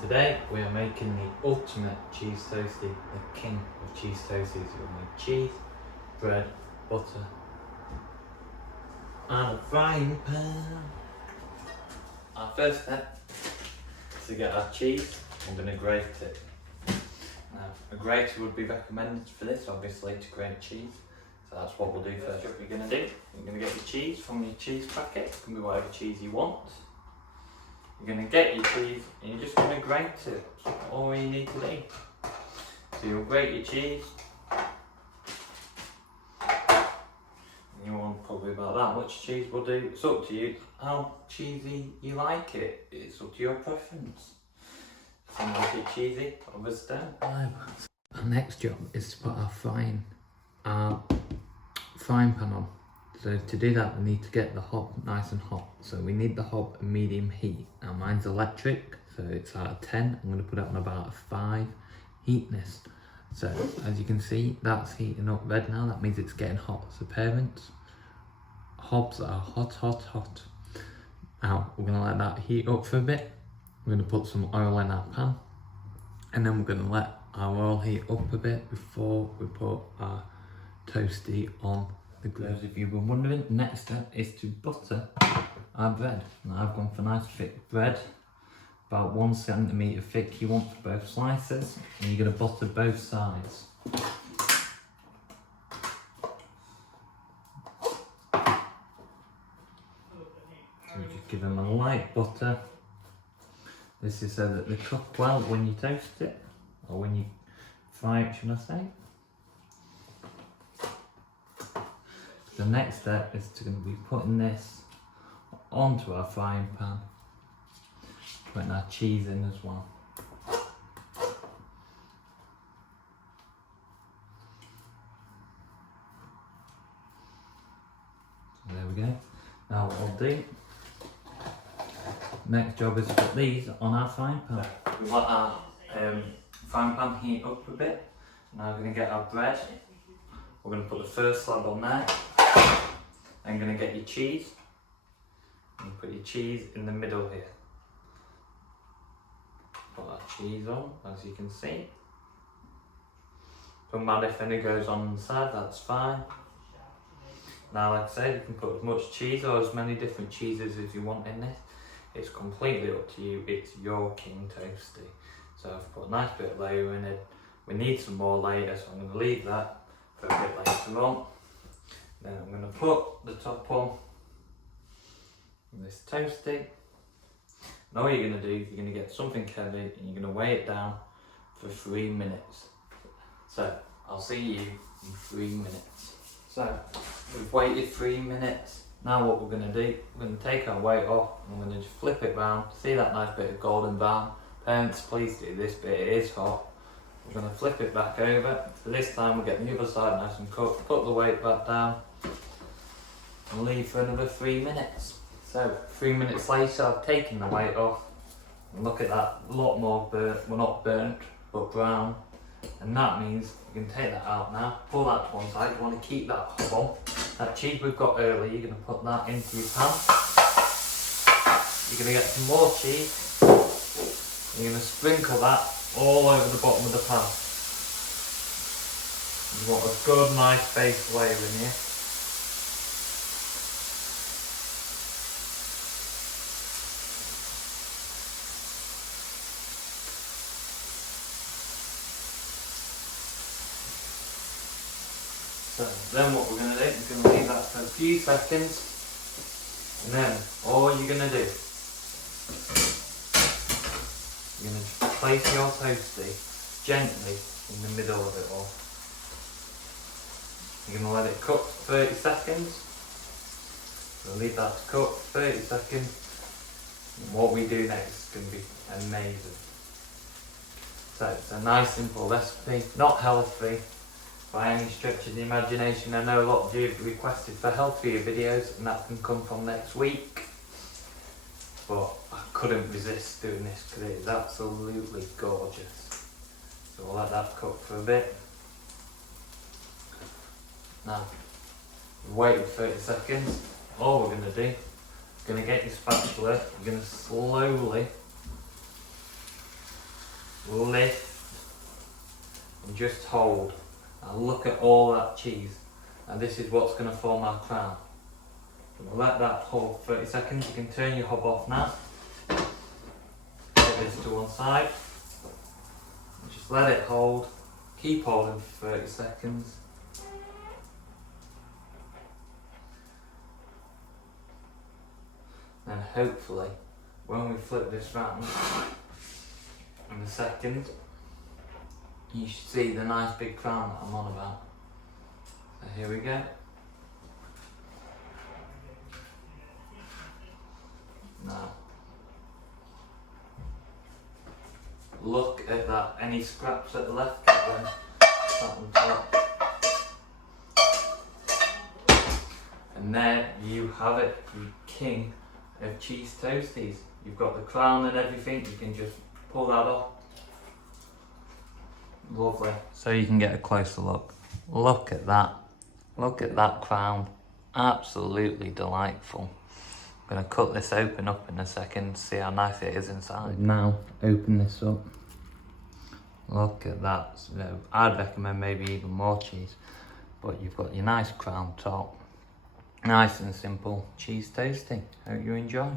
Today we are making the ultimate cheese toastie, the king of cheese toasties. We'll make cheese, bread, butter and a frying pan. Our first step is to get our cheese. I'm going to grate it. Now a grater would be recommended for this, obviously, to grate cheese. So that's what we'll do first. What we're going to do, you're going to get your cheese from your cheese packet. It can be whatever cheese you want. You're going to get your cheese and you're just going to grate it. That's all you need to do. So you'll grate your cheese. And you want probably about that much cheese will do. It's up to you how cheesy you like it. It's up to your preference. Some like it cheesy, others don't. Our next job is to put our frying pan on. So to do that we need to get the hob nice and hot. So we need the hob at medium heat. Now mine's electric, so it's out of 10. I'm going to put it on about a 5 heatness. So as you can see, that's heating up red now. That means it's getting hot. So parents, hobs are hot, hot, hot. Now we're going to let that heat up for a bit. We're going to put some oil in our pan. And then we're going to let our oil heat up a bit before we put our toastie on the grill. If you were wondering, the next step is to butter our bread. Now I've gone for nice thick bread, about 1 centimetre thick you want for both slices, and you're going to butter both sides. So just give them a light butter. This is so that they cook well when you toast it, or when you fry it, should I say. The next step is to be putting this onto our frying pan, putting our cheese in as well. So there we go. Now what we'll do, next job is to put these on our frying pan. We want our frying pan heat up a bit. Now we're going to get our bread. We're going to put the first slab on there. I'm going to get your cheese, and put your cheese in the middle here. Put that cheese on, as you can see. Don't matter if any goes on the side, that's fine. Now like I said, you can put as much cheese or as many different cheeses as you want in this. It's completely up to you, it's your king toastie. So I've put a nice bit of layer in it. We need some more later, so I'm going to leave that for a bit later on. Then I'm going to put the top on this toastie. And all you're going to do is you're going to get something heavy and you're going to weigh it down for 3 minutes. So I'll see you in 3 minutes. So we've waited 3 minutes. Now what we're going to do, we're going to take our weight off and we're going to just flip it round. See that nice bit of golden brown? Parents, please do this bit, it is hot. We're going to flip it back over. So this time we'll get the other side nice and cooked, put the weight back down and leave for another 3 minutes. So 3 minutes later I've taken the weight off and look at that, a lot more burnt, well not burnt but brown, and that means you can take that out now, pull that to one side. You want to keep that hob on. That cheese we've got earlier, you're going to put that into your pan. You're going to get some more cheese, you're going to sprinkle that all over the bottom of the pan. You want a good nice base layer in here. So then what we're going to do is going to leave that for a few seconds, and then all you're going to do, you're going to place your toastie gently in the middle of it all. You're going to let it cook for 30 seconds. We'll leave that to cook for 30 seconds. And what we do next is going to be amazing. So it's a nice simple recipe, not healthy by any stretch of the imagination. I know a lot of you have requested for healthier videos and that can come from next week. But I couldn't resist doing this because it is absolutely gorgeous. So we'll let that cook for a bit. Now, we've waited 30 seconds. All we're going to do, you're going to get your spatula, you're going to slowly lift and just hold. And look at all that cheese. And this is what's going to form our crown. We'll let that hold 30 seconds. You can turn your hob off now. Put this to one side. And just let it hold. Keep holding for 30 seconds. And hopefully, when we flip this round in a second, you should see the nice big crown that I'm on about. So here we go. Now, look at that. Any scraps at the left, get them that on top. And there you have it, the king of cheese toasties. You've got the crown and everything, you can just pull that off. Lovely. So you can get a closer look. Look at that. Look at that crown. Absolutely delightful. I'm going to cut this open up in a second, see how nice it is inside. Now, open this up. Look at that. So I'd recommend maybe even more cheese. But you've got your nice crown top. Nice and simple cheese toasting. Hope you enjoy.